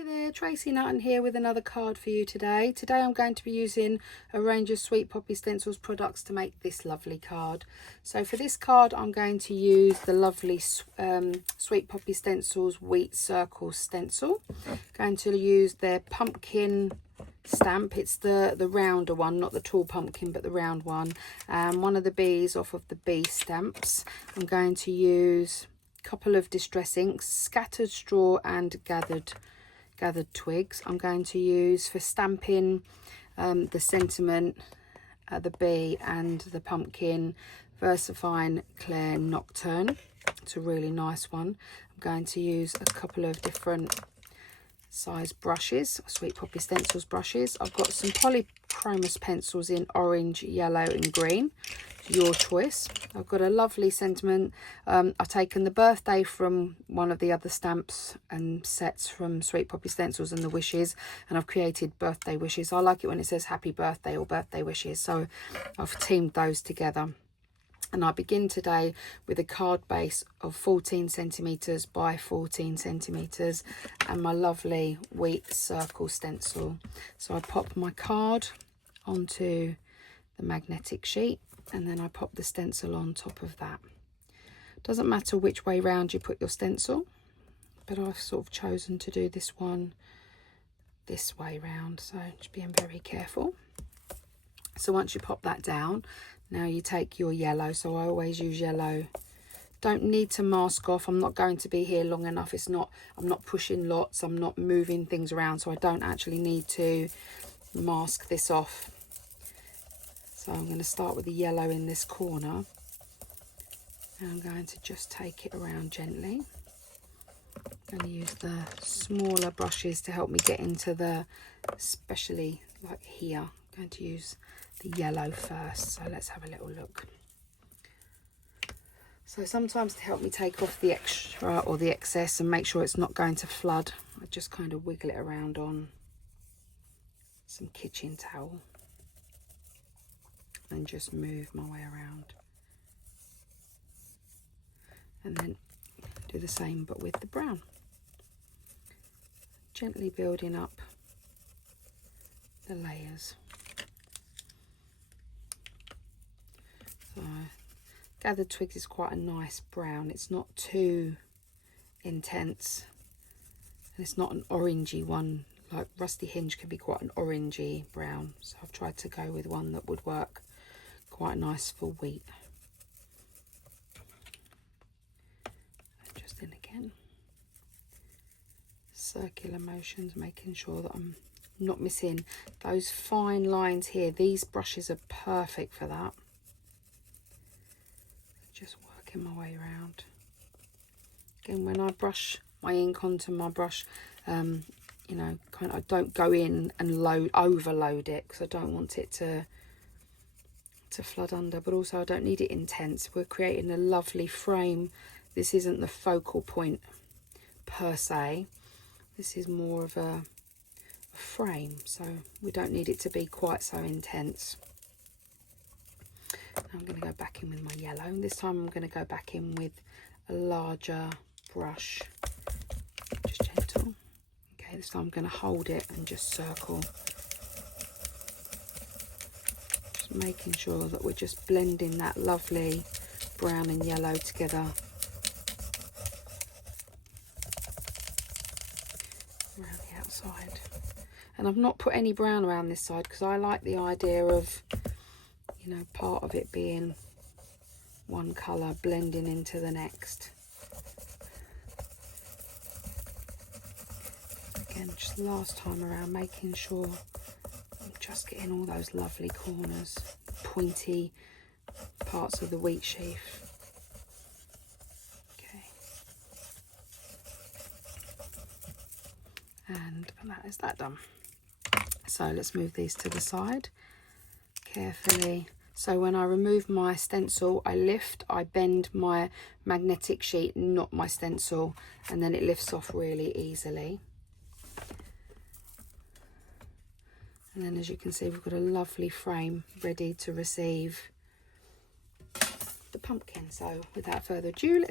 Hi there, Tracy Nutton here with another card for you today. Today I'm going to be using a range of Sweet Poppy Stencils products to make this lovely card. So for this card I'm going to use the lovely Sweet Poppy Stencils Wheat Circle stencil. Going to use their pumpkin stamp. It's the rounder one, not the tall pumpkin but the round one. One of the bees off of the bee stamps. I'm going to use a couple of distress inks, scattered straw and gathered twigs. I'm going to use for stamping the sentiment, the bee and the pumpkin, VersaFine Claire Nocturne. It's a really nice one. I'm going to use a couple of different size brushes, Sweet Poppy Stencils brushes. I've got some polychromos pencils in orange, yellow and green, your choice. I've got a lovely sentiment. I've taken the birthday from one of the other stamps and sets from Sweet Poppy Stencils and the wishes, and I've created birthday wishes. I like it when it says happy birthday or birthday wishes, so I've teamed those together. And I begin today with a card base of 14 centimetres by 14 centimetres and my lovely wheat circle stencil. So I pop my card onto the magnetic sheet and then I pop the stencil on top of that. Doesn't matter which way round you put your stencil, but I've sort of chosen to do this one this way round, so just being very careful. So once you pop that down, now you take your yellow. So I always use yellow. Don't need to mask off. I'm not going to be here long enough. I'm not pushing lots. I'm not moving things around. So I don't actually need to mask this off. So I'm going to start with the yellow in this corner. And I'm going to just take it around gently. I'm going to use the smaller brushes to help me get into the, especially like here. I'm going to use the yellow first, so let's have a little look. So sometimes to help me take off the extra or the excess and make sure it's not going to flood, I just kind of wiggle it around on some kitchen towel and just move my way around, and then do the same but with the brown, gently building up the layers. So gathered twigs is quite a nice brown. It's not too intense and it's not an orangey one. Like rusty hinge can be quite an orangey brown, so I've tried to go with one that would work quite nice for wheat. Just in again, circular motions, making sure that I'm not missing those fine lines here. These brushes are perfect for that. Just working my way around. Again, when I brush my ink onto my brush, you know, I don't go in and overload it because I don't want it to flood under, but also I don't need it intense. We're creating a lovely frame. This isn't the focal point per se. This is more of a frame, so we don't need it to be quite so intense. I'm going to go back in with my yellow. This time I'm going to go back in with a larger brush, just gentle. Okay, this time I'm going to hold it and just circle. Just making sure that we're just blending that lovely brown and yellow together. Around the outside. And I've not put any brown around this side because I like the idea of, you know, part of it being one colour blending into the next. Again, just last time around, making sure I'm just getting all those lovely corners, pointy parts of the wheat sheaf. Okay. And that is that done. So let's move these to the side carefully. So when I remove my stencil, I lift, I bend my magnetic sheet, not my stencil, and then it lifts off really easily. And then as you can see, we've got a lovely frame ready to receive the pumpkin. So without further ado,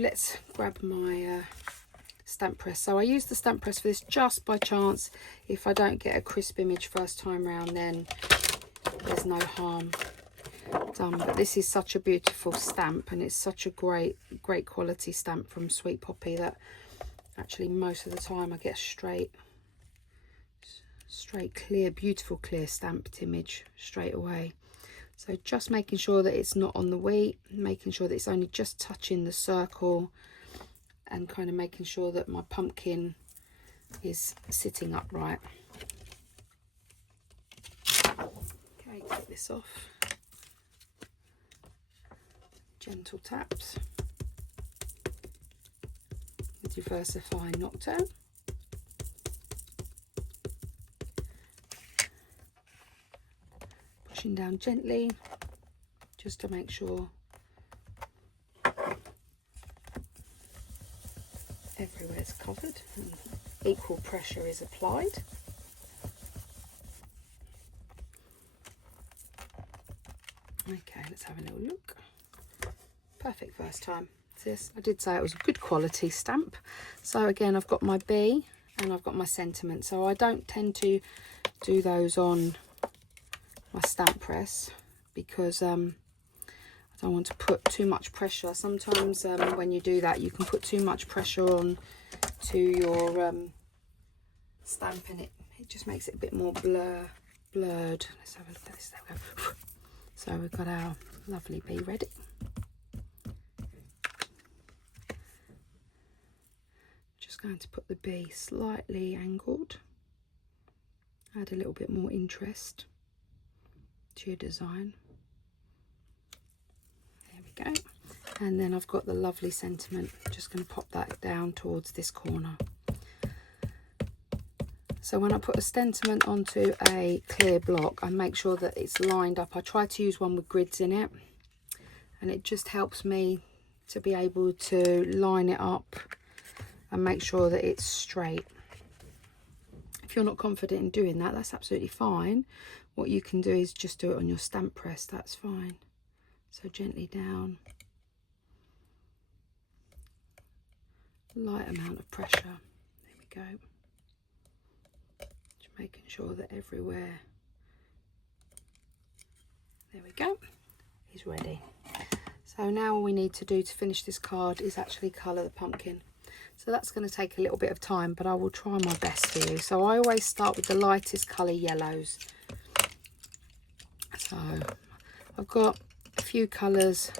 let's grab my stamp press. So I use the stamp press for this just by chance. If I don't get a crisp image first time round, then there's no harm done. But this is such a beautiful stamp, and it's such a great quality stamp from Sweet Poppy that actually most of the time I get straight clear, beautiful clear stamped image straight away. So just making sure that it's not on the wheat, making sure that it's only just touching the circle, and kind of making sure that my pumpkin is sitting upright. Okay, take this off. Gentle taps with diversifying knockdown. Pushing down gently just to make sure everywhere's covered and equal pressure is applied. Okay, let's have a little look. Perfect first time. This, I did say it was a good quality stamp. So again, I've got my bee and I've got my sentiment. So I don't tend to do those on my stamp press because I don't want to put too much pressure. Sometimes when you do that, you can put too much pressure on to your stamp, and it just makes it a bit more blurred. Let's have a look at this. There we go. So we've got our lovely bee ready. Just going to put the bee slightly angled, add a little bit more interest to your design. There we go. And then I've got the lovely sentiment. Just going to pop that down towards this corner. So when I put a sentiment onto a clear block, I make sure that it's lined up. I try to use one with grids in it, and it just helps me to be able to line it up and make sure that it's straight. If you're not confident in doing that, that's absolutely fine. What you can do is just do it on your stamp press, that's fine. So gently down. Light amount of pressure. There we go. Just making sure that everywhere, there we go, is ready. So now all we need to do to finish this card is actually colour the pumpkin. So that's going to take a little bit of time, but I will try my best for you. So I always start with the lightest colour yellows. So I've got a few colours,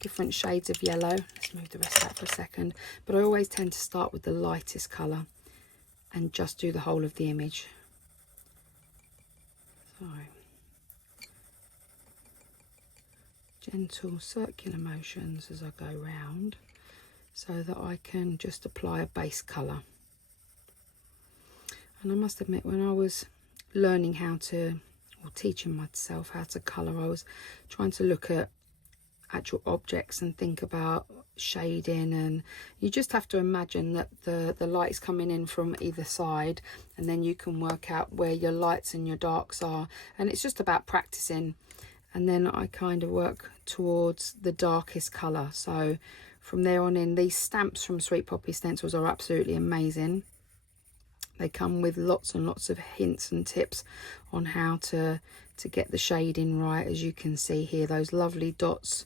different shades of yellow. Let's move the rest out for a second. But I always tend to start with the lightest colour and just do the whole of the image. So gentle circular motions as I go round, so that I can just apply a base colour. And I must admit, when I was learning how to, or teaching myself how to colour, I was trying to look at actual objects and think about shading, and you just have to imagine that the light is coming in from either side, and then you can work out where your lights and your darks are, and it's just about practicing. And then I kind of work towards the darkest colour. So from there on in, these stamps from Sweet Poppy Stencils are absolutely amazing. They come with lots and lots of hints and tips on how to get the shading right. As you can see here, those lovely dots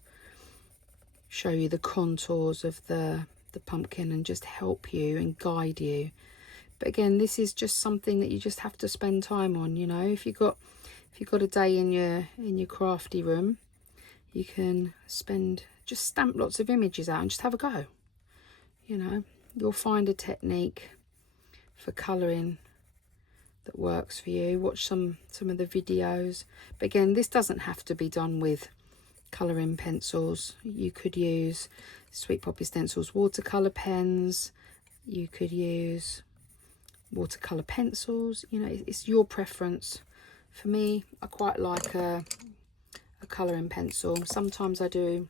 show you the contours of the pumpkin and just help you and guide you. But again, this is just something that you just have to spend time on. You know, if you've got a day in your crafty room, you can just stamp lots of images out and just have a go. You know, you'll find a technique for colouring that works for you. Watch some of the videos. But again, this doesn't have to be done with colouring pencils. You could use Sweet Poppy Stencils watercolour pens. You could use watercolour pencils. You know, it's your preference. For me, I quite like a colouring pencil. Sometimes I do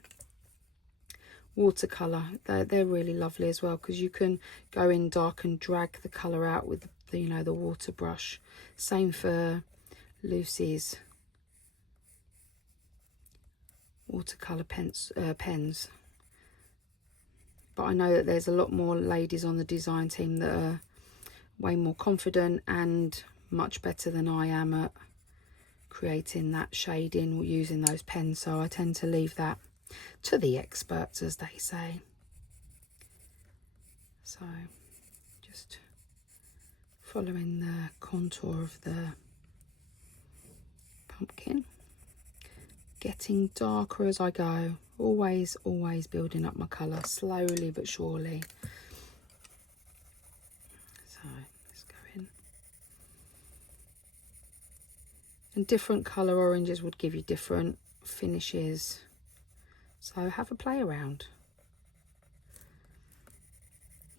watercolour. They're really lovely as well, because you can go in dark and drag the colour out with the, you know, the water brush. Same for Lucy's watercolour pens, but I know that there's a lot more ladies on the design team that are way more confident and much better than I am at creating that shading or using those pens, so I tend to leave that to the experts, as they say. So just following the contour of the pumpkin, getting darker as I go, always building up my colour slowly but surely. So let's go in, and different colour oranges would give you different finishes, so have a play around.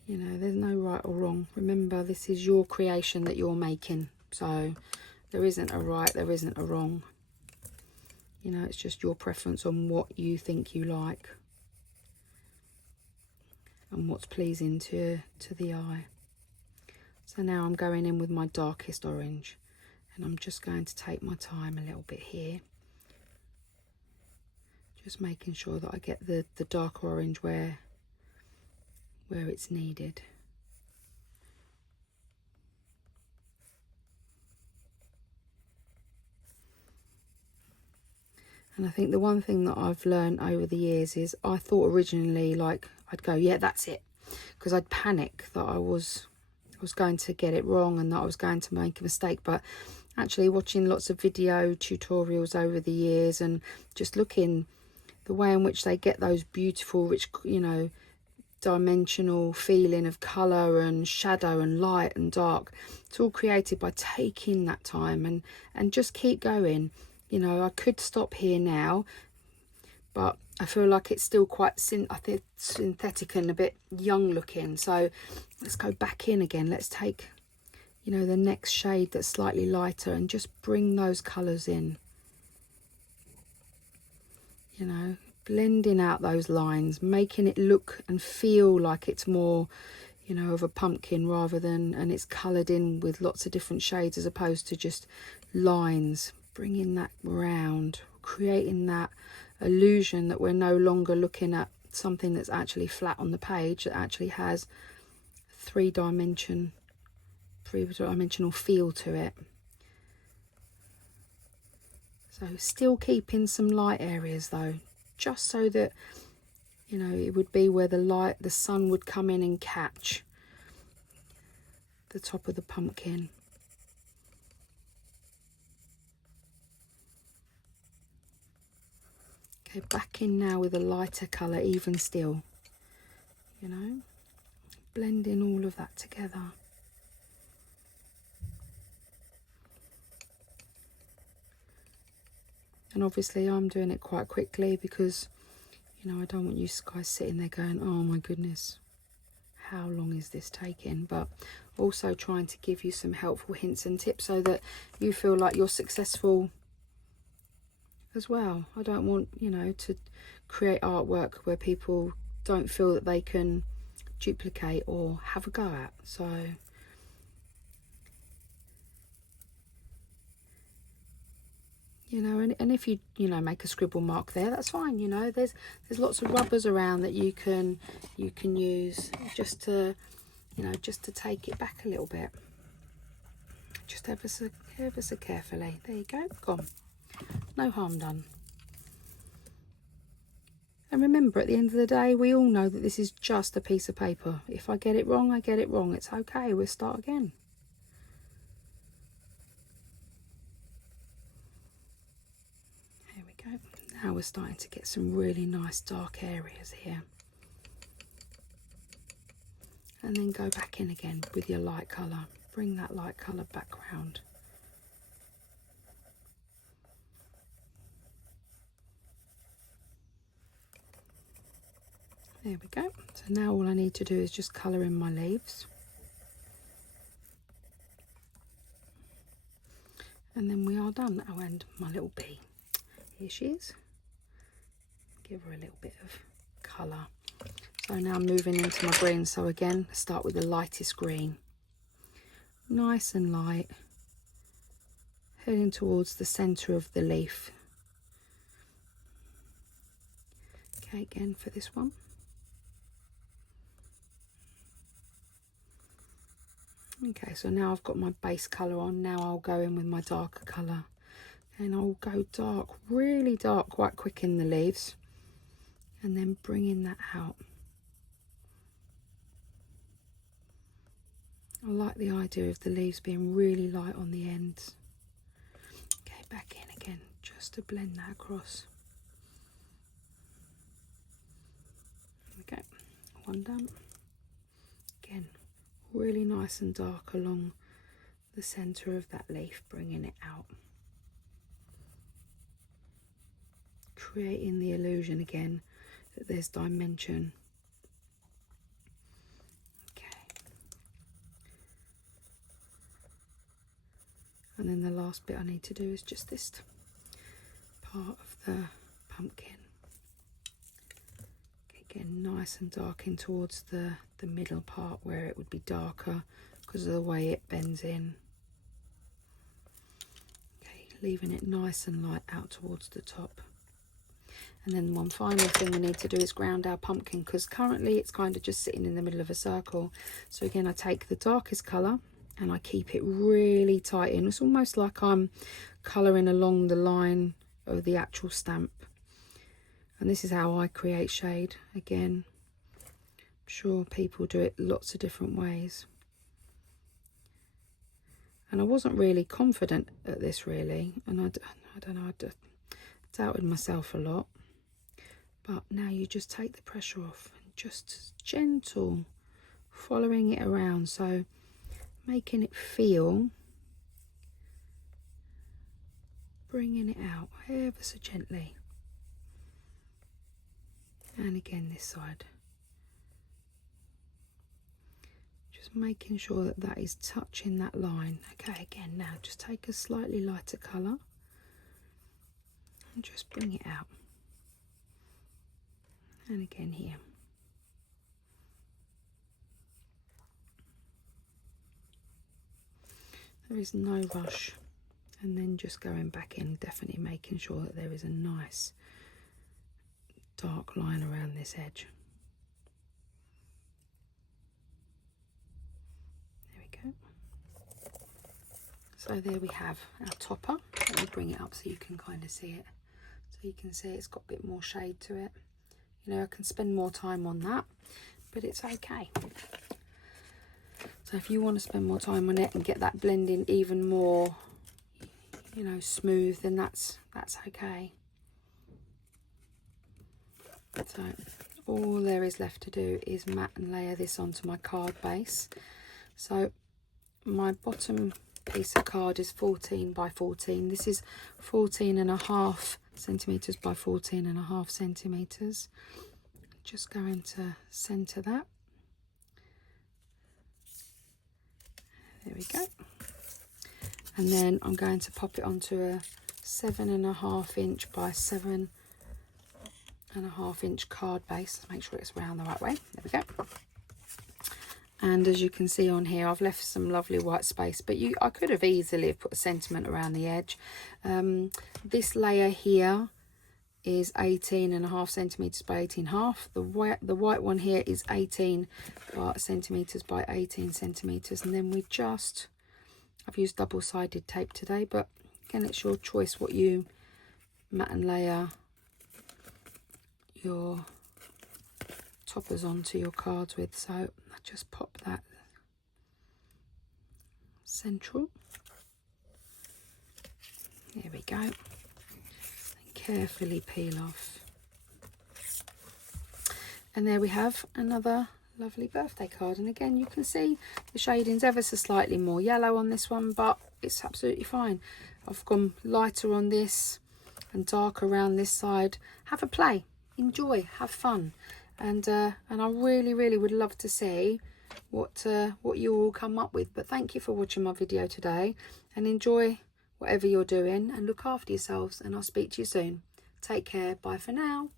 You know, there's no right or wrong. Remember, this is your creation that you're making, so there isn't a right, there isn't a wrong. You know, it's just your preference on what you think you like and what's pleasing to the eye. So now I'm going in with my darkest orange, and I'm just going to take my time a little bit here, just making sure that I get the dark orange where it's needed. And I think the one thing that I've learned over the years is I thought originally, like, I'd go, yeah, that's it, because I'd panic that I was going to get it wrong and that I was going to make a mistake. But actually watching lots of video tutorials over the years and just looking the way in which they get those beautiful, rich, you know, dimensional feeling of colour and shadow and light and dark, it's all created by taking that time and just keep going. You know, I could stop here now, but I feel like it's still quite synthetic and a bit young looking, so let's go back in again. Let's take, you know, the next shade that's slightly lighter and just bring those colours in, you know, blending out those lines, making it look and feel like it's more, you know, of a pumpkin rather than, and it's coloured in with lots of different shades as opposed to just lines. Bringing that round, creating that illusion that we're no longer looking at something that's actually flat on the page, that actually has three-dimensional feel to it. So still keeping some light areas though, just so that, you know, it would be where the sun would come in and catch the top of the pumpkin. Okay, back in now with a lighter colour, even still, you know, blending all of that together. And obviously I'm doing it quite quickly because, you know, I don't want you guys sitting there going, oh my goodness, how long is this taking? But also trying to give you some helpful hints and tips so that you feel like you're successful as well. I don't want, you know, to create artwork where people don't feel that they can duplicate or have a go at. So you know, and if you know, make a scribble mark there, that's fine. You know, there's lots of rubbers around that you can use just to, you know, just to take it back a little bit, just ever so carefully. There you go, gone. No harm done. And remember, at the end of the day, we all know that this is just a piece of paper. If I get it wrong, I get it wrong. It's okay, we'll start again. There we go. Now we're starting to get some really nice dark areas here. And then go back in again with your light colour. Bring that light colour back round. There we go. So now all I need to do is just colour in my leaves. And then we are done. Oh, and my little bee. Here she is. Give her a little bit of colour. So now I'm moving into my green. So again, start with the lightest green. Nice and light. Heading towards the centre of the leaf. Okay, again for this one. Okay, so now I've got my base colour on. Now I'll go in with my darker colour, and I'll go dark, really dark, quite quick in the leaves, and then bringing that out. I like the idea of the leaves being really light on the ends. Okay, back in again, just to blend that across. Okay, one done. Again, really nice and dark along the centre of that leaf, bringing it out. Creating the illusion again that there's dimension. And then the last bit I need to do is just this part of the pumpkin. Again, nice and dark in towards the middle part where it would be darker because of the way it bends in. Okay, leaving it nice and light out towards the top. And then one final thing we need to do is ground our pumpkin, because currently it's kind of just sitting in the middle of a circle. So again, I take the darkest colour and I keep it really tight in. It's almost like I'm colouring along the line of the actual stamp. And this is how I create shade. Again, I'm sure people do it lots of different ways. And I wasn't really confident at this really. And I don't know, I doubted myself a lot. But now you just take the pressure off and just gentle, following it around. So making it feel, bringing it out ever so gently. And again this side. Just making sure that that is touching that line. Okay, again now just take a slightly lighter colour and just bring it out. And again here. There is no rush, and then just going back in, definitely making sure that there is a nice dark line around this edge. There we go. So there we have our topper. Let me bring it up so you can kind of see it. So you can see it's got a bit more shade to it. You know, I can spend more time on that, but it's okay. So if you want to spend more time on it and get that blending even more, you know, smooth, then that's okay. So all there is left to do is mat and layer this onto my card base. So my bottom piece of card is 14 by 14. This is 14.5 centimeters by 14.5 centimeters. Just going to center that. There we go. And then I'm going to pop it onto a 7.5 inch by 7.5 inch card base. Make sure it's round the right way. There we go. And as you can see on here, I've left some lovely white space, but I could have easily put a sentiment around the edge. This layer here is 18.5 centimeters by 18.5. The white one here is 18 centimeters by 18 centimeters, and then I've used double-sided tape today, but again it's your choice what you mat and layer your toppers onto your cards with. So I just pop that central. There we go. Carefully peel off, and there we have another lovely birthday card. And again you can see the shading's ever so slightly more yellow on this one, but it's absolutely fine. I've gone lighter on this and darker around this side. Have a play, enjoy, have fun, and I really would love to see what you all come up with. But thank you for watching my video today, and enjoy whatever you're doing, and look after yourselves, and I'll speak to you soon. Take care. Bye for now.